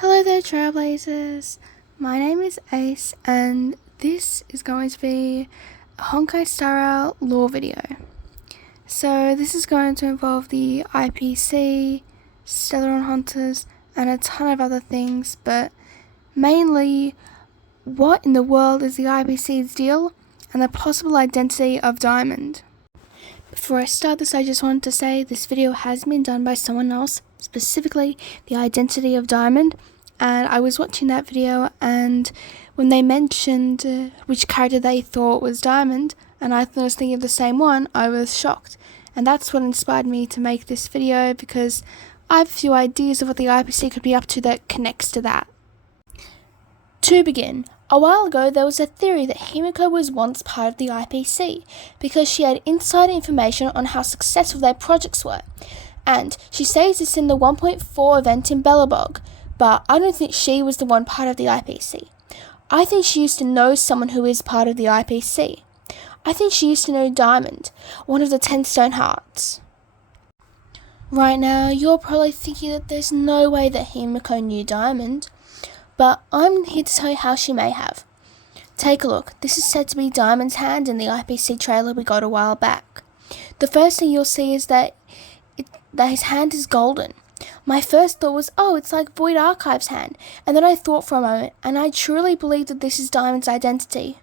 Hello there, Trailblazers. My name is Ace, and this is going to be a Honkai Star Rail lore video. So this is going to involve the IPC, Stellar Hunters, and a ton of other things, but mainly what in the world is the IPC's deal and the possible identity of Diamond. Before I start this, I just wanted to say this video has been done by someone else, specifically the identity of Diamond, and I was watching that video, and when they mentioned which character they thought was Diamond, and I was thinking of the same one, I was shocked. And that's what inspired me to make this video, because I have a few ideas of what the IPC could be up to that connects to that. To begin, a while ago there was a theory that Himiko was once part of the IPC because she had insider information on how successful their projects were, and she says this in the 1.4 event in Belobog, but I don't think she was the one part of the IPC. I think she used to know someone who is part of the IPC. I think she used to know Diamond, one of the 10 Stone Hearts. Right now, you're probably thinking that there's no way that Himiko knew Diamond, but I'm here to tell you how she may have. Take a look. This is said to be Diamond's hand in the IPC trailer we got a while back. The first thing you'll see is that his hand is golden. My first thought was, oh, it's like Void Archive's hand, and then I thought for a moment, and I truly believe that this is Diamond's identity.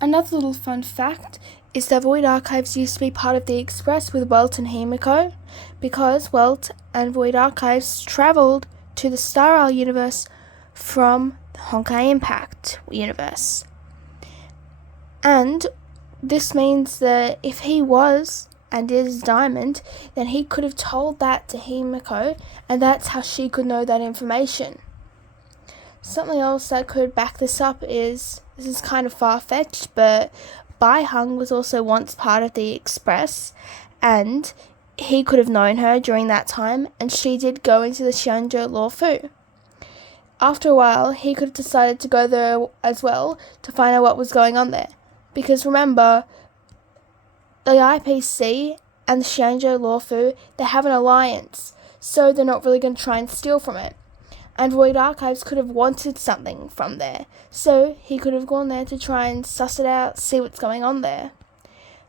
Another little fun fact is that Void Archives used to be part of the Express with Welt and Himiko, because Welt and Void Archives travelled to the Star Rail universe from the Honkai Impact universe. And this means that if he was and is Diamond, then he could have told that to Himiko, and that's how she could know that information. Something else that could back this up is, this is kind of far-fetched, but Bai-Hung was also once part of the Express, and he could have known her during that time, and she did go into the Xianzhou Luofu. After a while, he could have decided to go there as well to find out what was going on there. Because remember, the IPC and the Xianzhou Luofu, they have an alliance, so they're not really going to try and steal from it. And Void Archives could have wanted something from there, so he could have gone there to try and suss it out, see what's going on there.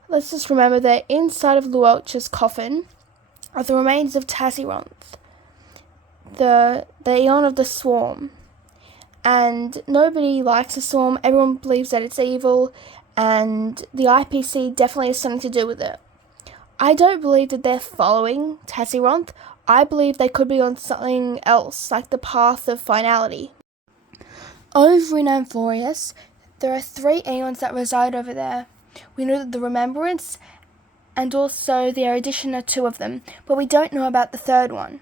Let's just remember that inside of Luocha's coffin are the remains of Tazironth, the Aeon of the Swarm. And nobody likes the Swarm, everyone believes that it's evil, and the IPC definitely has something to do with it. I don't believe that they're following Tazironth. I believe they could be on something else, like the Path of Finality. Over in Amphorius, there are 3 Aeons that reside over there. We know that the Remembrance and also the Erudition are 2 of them, but we don't know about the 3rd one.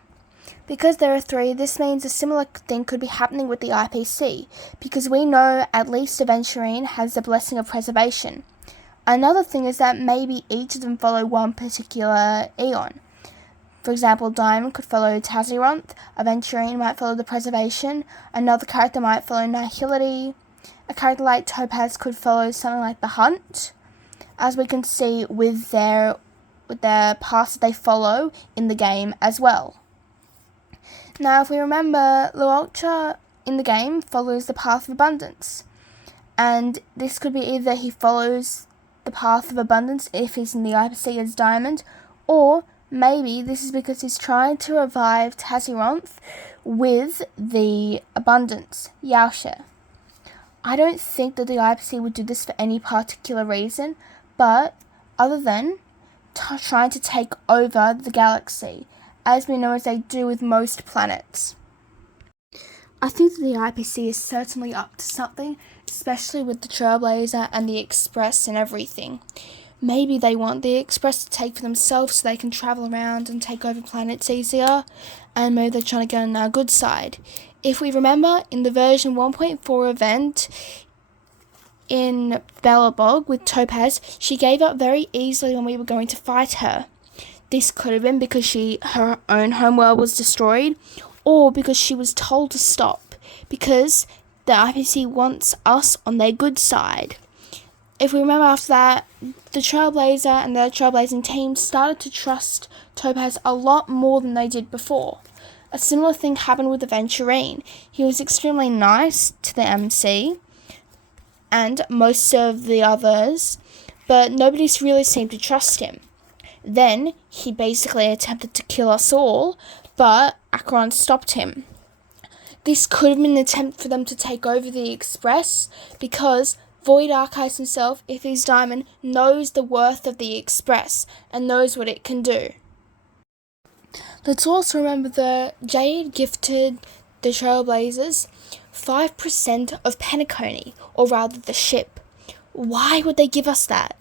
Because there are 3, this means a similar thing could be happening with the IPC, because we know at least Aventurine has the Blessing of Preservation. Another thing is that maybe each of them follow one particular Aeon. For example, Diamond could follow Tazironth, Aventurine might follow the Preservation, another character might follow Nihility, a character like Topaz could follow something like the Hunt, as we can see with their paths that they follow in the game as well. Now, if we remember, Luocha in the game follows the Path of Abundance, and this could be either he follows the Path of Abundance if he's in the IPC as Diamond, or maybe this is because he's trying to revive Tazironth with the Abundance, Yaoshe. I don't think that the IPC would do this for any particular reason, but other than trying to take over the galaxy, as we know as they do with most planets. I think that the IPC is certainly up to something, especially with the Trailblazer and the Express and everything. Maybe they want the Express to take for themselves so they can travel around and take over planets easier, and maybe they're trying to get on our good side. If we remember, in the version 1.4 event in Belobog with Topaz, she gave up very easily when we were going to fight her. This could have been because her own homeworld was destroyed, or because she was told to stop, because the IPC wants us on their good side. If we remember after that, the Trailblazer and the Trailblazing team started to trust Topaz a lot more than they did before. A similar thing happened with Aventurine. He was extremely nice to the MC and most of the others, but nobody really seemed to trust him. Then he basically attempted to kill us all, but Acheron stopped him. This could have been an attempt for them to take over the Express, because Void Archives himself, if he's Diamond, knows the worth of the Express and knows what it can do. Let's also remember that Jade gifted the Trailblazers 5% of Penacony, or rather the ship. Why would they give us that?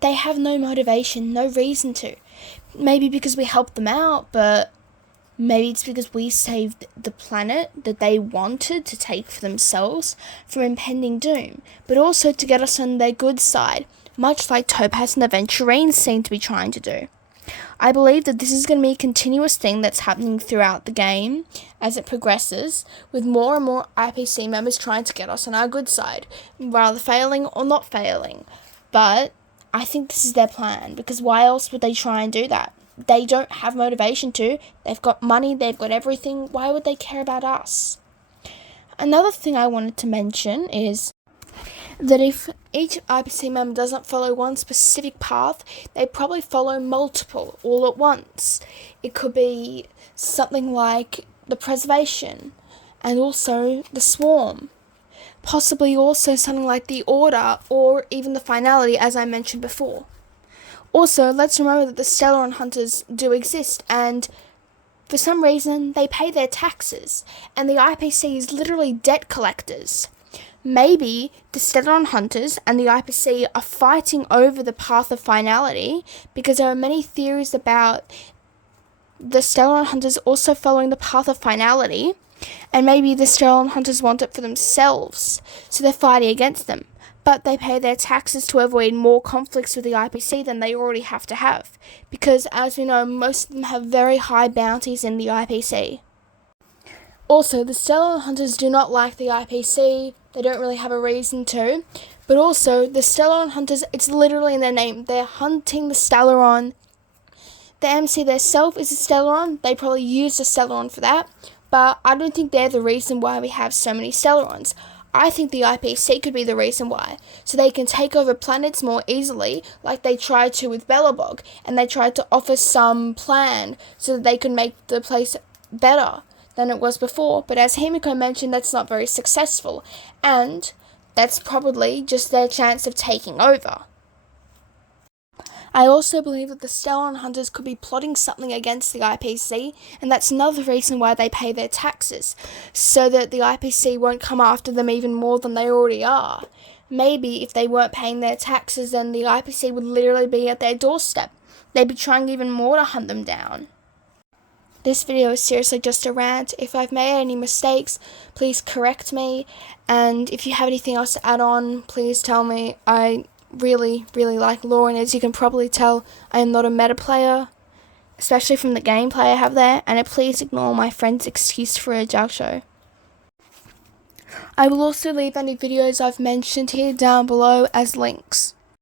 They have no motivation, no reason to. Maybe because we helped them out, but maybe it's because we saved the planet that they wanted to take for themselves from impending doom, but also to get us on their good side, much like Topaz and Aventurine seem to be trying to do. I believe that this is going to be a continuous thing that's happening throughout the game as it progresses, with more and more IPC members trying to get us on our good side, rather failing or not failing. But I think this is their plan, because why else would they try and do that? They don't have motivation to. They've got money, they've got everything. Why would they care about us? Another thing I wanted to mention is that if each IPC member doesn't follow one specific path, they probably follow multiple all at once. It could be something like the Preservation and also the Swarm. Possibly also something like the Order or even the Finality, as I mentioned before. Also, let's remember that the Stellaron Hunters do exist, and for some reason they pay their taxes, and the IPC is literally debt collectors. Maybe the Stellaron Hunters and the IPC are fighting over the path of finality, because there are many theories about the Stellaron Hunters also following the path of finality, and maybe the Stellaron Hunters want it for themselves, so they're fighting against them. But they pay their taxes to avoid more conflicts with the IPC than they already have to have, because as we know, most of them have very high bounties in the IPC. Also, the Stellaron Hunters do not like the IPC. They don't really have a reason to. But also, the Stellaron Hunters, it's literally in their name. They're hunting the Stellaron. The MC themselves is a Stellaron. They probably used a Stellaron for that. But I don't think they're the reason why we have so many Stellarons. I think the IPC could be the reason why. So they can take over planets more easily, like they tried to with Belobog. And they tried to offer some plan so that they could make the place better than it was before, but as Himiko mentioned, that's not very successful, and that's probably just their chance of taking over. I also believe that the Stellaron Hunters could be plotting something against the IPC, and that's another reason why they pay their taxes, so that the IPC won't come after them even more than they already are. Maybe if they weren't paying their taxes, then the IPC would literally be at their doorstep. They'd be trying even more to hunt them down. This video is seriously just a rant. If I've made any mistakes, please correct me. And if you have anything else to add on, please tell me. I really, really like lore, and as you can probably tell, I am not a meta player, especially from the gameplay I have there, and please ignore my friend's excuse for a jug show. I will also leave any videos I've mentioned here down below as links.